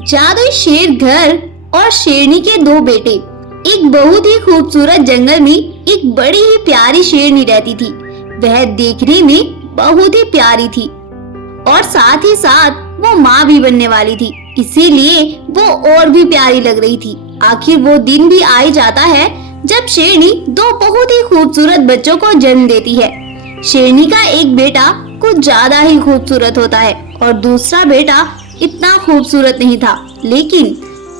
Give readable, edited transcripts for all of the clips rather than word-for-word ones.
जादुई शेर घर और शेरनी के दो बेटे। एक बहुत ही खूबसूरत जंगल में एक बड़ी ही प्यारी शेरनी रहती थी। वह देखने में बहुत ही प्यारी थी और साथ ही साथ वो माँ भी बनने वाली थी, इसीलिए वो और भी प्यारी लग रही थी। आखिर वो दिन भी आ ही जाता है जब शेरनी दो बहुत ही खूबसूरत बच्चों को जन्म देती है। शेरनी का एक बेटा कुछ ज्यादा ही खूबसूरत होता है और दूसरा बेटा इतना खूबसूरत नहीं था, लेकिन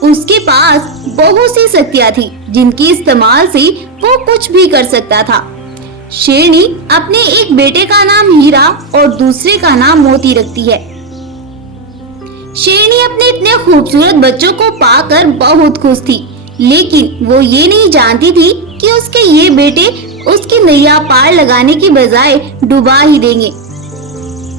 उसके पास बहुत सी शक्तियां थी जिनकी इस्तेमाल से वो कुछ भी कर सकता था। शेरनी अपने एक बेटे का नाम हीरा और दूसरे का नाम मोती रखती है। शेरनी अपने इतने खूबसूरत बच्चों को पाकर बहुत खुश थी, लेकिन वो ये नहीं जानती थी कि उसके ये बेटे उसकी नैया पार लगाने की बजाय डुबा ही देंगे।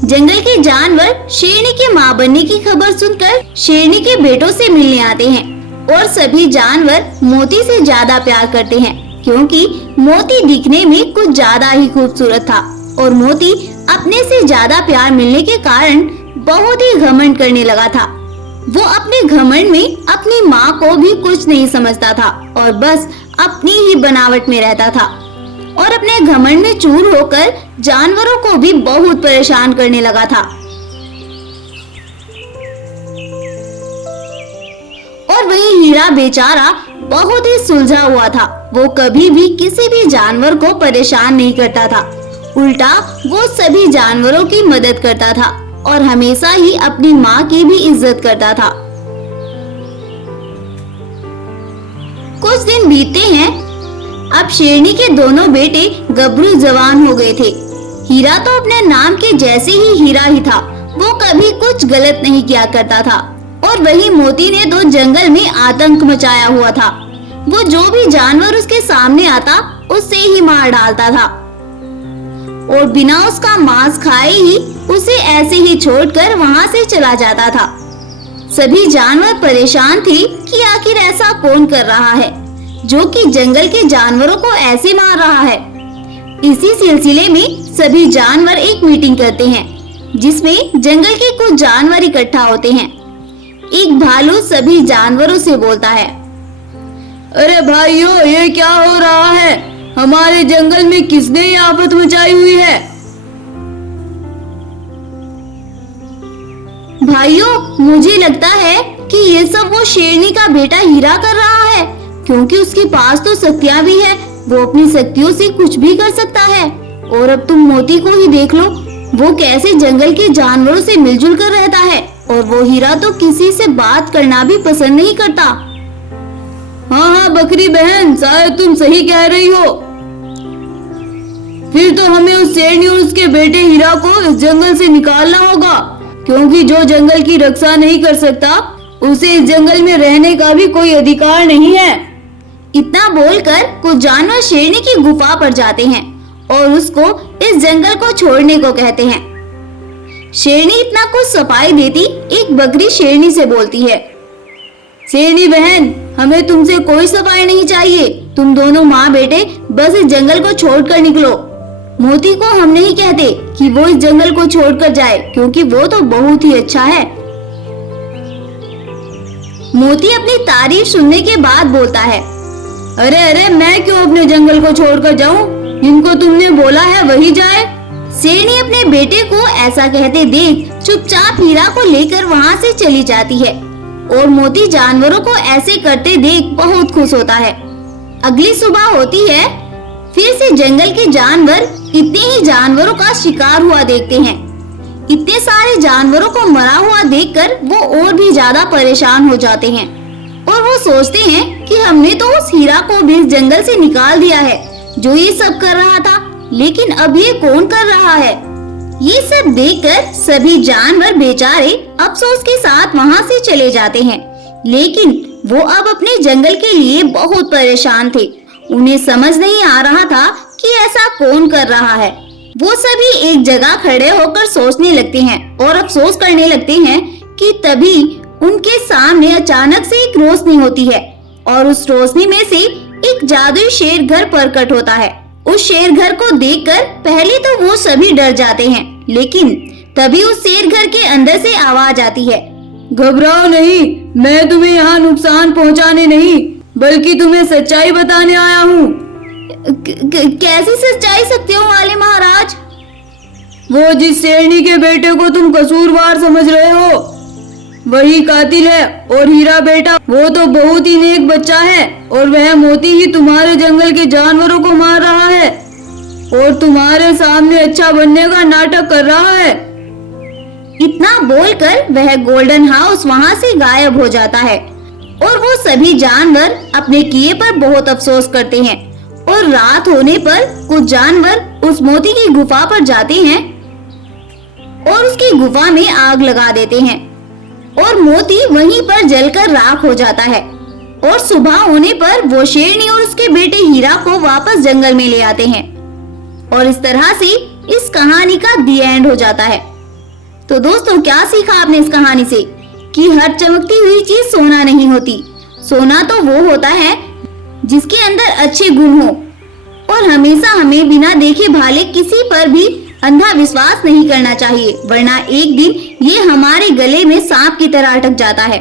जंगल के जानवर शेरनी की माँ बनने की खबर सुनकर शेरनी के बेटों से मिलने आते हैं और सभी जानवर मोती से ज्यादा प्यार करते हैं, क्योंकि मोती दिखने में कुछ ज्यादा ही खूबसूरत था और मोती अपने से ज्यादा प्यार मिलने के कारण बहुत ही घमंड करने लगा था। वो अपने घमंड में अपनी माँ को भी कुछ नहीं समझता था और बस अपनी ही बनावट में रहता था और अपने घमंड में चूर होकर जानवरों को भी बहुत परेशान करने लगा था। और वही हीरा बेचारा बहुत ही सुलझा हुआ था। वो कभी भी किसी भी जानवर को परेशान नहीं करता था, उल्टा वो सभी जानवरों की मदद करता था और हमेशा ही अपनी माँ की भी इज्जत करता था। कुछ दिन बीतते हैं। अब शेरनी के दोनों बेटे गबरू जवान हो गए थे। हीरा तो अपने नाम के जैसे ही हीरा ही था, वो कभी कुछ गलत नहीं किया करता था। और वही मोती ने तो जंगल में आतंक मचाया हुआ था। वो जो भी जानवर उसके सामने आता उससे ही मार डालता था और बिना उसका मांस खाए ही उसे ऐसे ही छोड़कर वहाँ से चला जाता था। सभी जानवर परेशान थे कि आखिर ऐसा कौन कर रहा है जो कि जंगल के जानवरों को ऐसे मार रहा है। इसी सिलसिले में सभी जानवर एक मीटिंग करते हैं जिसमें जंगल के कुछ जानवर इकट्ठा होते हैं। एक भालू सभी जानवरों से बोलता है, अरे भाइयों, ये क्या हो रहा है? हमारे जंगल में किसने ये आफत मचाई हुई है? भाइयों, मुझे लगता है कि ये सब वो शेरनी का बेटा हीरा कर रहा है, क्योंकि उसके पास तो शक्तियाँ भी है। वो अपनी शक्तियों से कुछ भी कर सकता है। और अब तुम मोती को ही देख लो, वो कैसे जंगल के जानवरों से मिलजुल कर रहता है और वो हीरा तो किसी से बात करना भी पसंद नहीं करता। हाँ, बकरी बहन, शायद तुम सही कह रही हो। फिर तो हमें उस शेरनी और उसके बेटे हीरा को इस जंगल से निकालना होगा, क्योंकि जो जंगल की रक्षा नहीं कर सकता उसे इस जंगल में रहने का भी कोई अधिकार नहीं है। इतना बोलकर कुछ जानवर शेरनी की गुफा पर जाते हैं और उसको इस जंगल को छोड़ने को कहते हैं। शेरनी इतना कुछ सफाई देती एक बकरी शेरनी से बोलती है, शेरनी बहन, हमें तुमसे कोई सफाई नहीं चाहिए। तुम दोनों माँ बेटे बस इस जंगल को छोड़कर निकलो। मोती को हम नहीं कहते कि वो इस जंगल को छोड़कर जाए, क्योंकि वो तो बहुत ही अच्छा है। मोती अपनी तारीफ सुनने के बाद बोलता है, अरे मैं क्यों अपने जंगल को छोड़कर जाऊं? जिनको तुमने बोला है वही जाए। शेरनी अपने बेटे को ऐसा कहते देख चुपचाप हीरा को लेकर वहाँ से चली जाती है और मोती जानवरों को ऐसे करते देख बहुत खुश होता है। अगली सुबह होती है। फिर से जंगल के जानवर इतने ही जानवरों का शिकार हुआ देखते हैं। इतने सारे जानवरों को मरा हुआ देखकर वो और भी ज्यादा परेशान हो जाते हैं और वो सोचते हैं कि हमने तो उस हीरा को भी इस जंगल से निकाल दिया है जो ये सब कर रहा था, लेकिन अब ये कौन कर रहा है? ये सब देखकर सभी जानवर बेचारे अफसोस के साथ वहाँ से चले जाते हैं, लेकिन वो अब अपने जंगल के लिए बहुत परेशान थे। उन्हें समझ नहीं आ रहा था कि ऐसा कौन कर रहा है। वो सभी एक जगह खड़े होकर सोचने लगते हैं और अफसोस करने लगते हैं कि तभी उनके सामने अचानक से एक रोशनी होती है और उस रोशनी में से एक जादुई शेर घर प्रकट होता है। उस शेर घर को देखकर पहले तो वो सभी डर जाते हैं, लेकिन तभी उस शेर घर के अंदर से आवाज आती है, घबराओ नहीं, मैं तुम्हें यहाँ नुकसान पहुँचाने नहीं बल्कि तुम्हें सच्चाई बताने आया हूँ। कैसी सच्चाई सकते हो वाले महाराज? वो जिस शेरनी के बेटे को तुम कसूरवार समझ रहे हो वही कातिल है, और हीरा बेटा वो तो बहुत ही नेक बच्चा है, और वह मोती ही तुम्हारे जंगल के जानवरों को मार रहा है और तुम्हारे सामने अच्छा बनने का नाटक कर रहा है। इतना बोलकर वह गोल्डन हाउस वहाँ से गायब हो जाता है और वो सभी जानवर अपने किए पर बहुत अफसोस करते हैं। और रात होने पर कुछ जानवर उस मोती की गुफा पर जाते हैं और उसकी गुफा में आग लगा देते हैं और मोती वहीं पर जलकर राख हो जाता है। और सुबह होने पर वो शेरनी और उसके बेटे हीरा को वापस जंगल में ले आते हैं। और इस तरह से इस कहानी का दी एंड हो जाता है। तो दोस्तों, क्या सीखा आपने इस कहानी से? कि हर चमकती हुई चीज सोना नहीं होती। सोना तो वो होता है जिसके अंदर अच्छे गुण हो। और हमेशा हमें बिना देखे भाले किसी पर भी अंधा विश्वास नहीं करना चाहिए, वरना एक दिन ये हमारे गले में सांप की तरह अटक जाता है।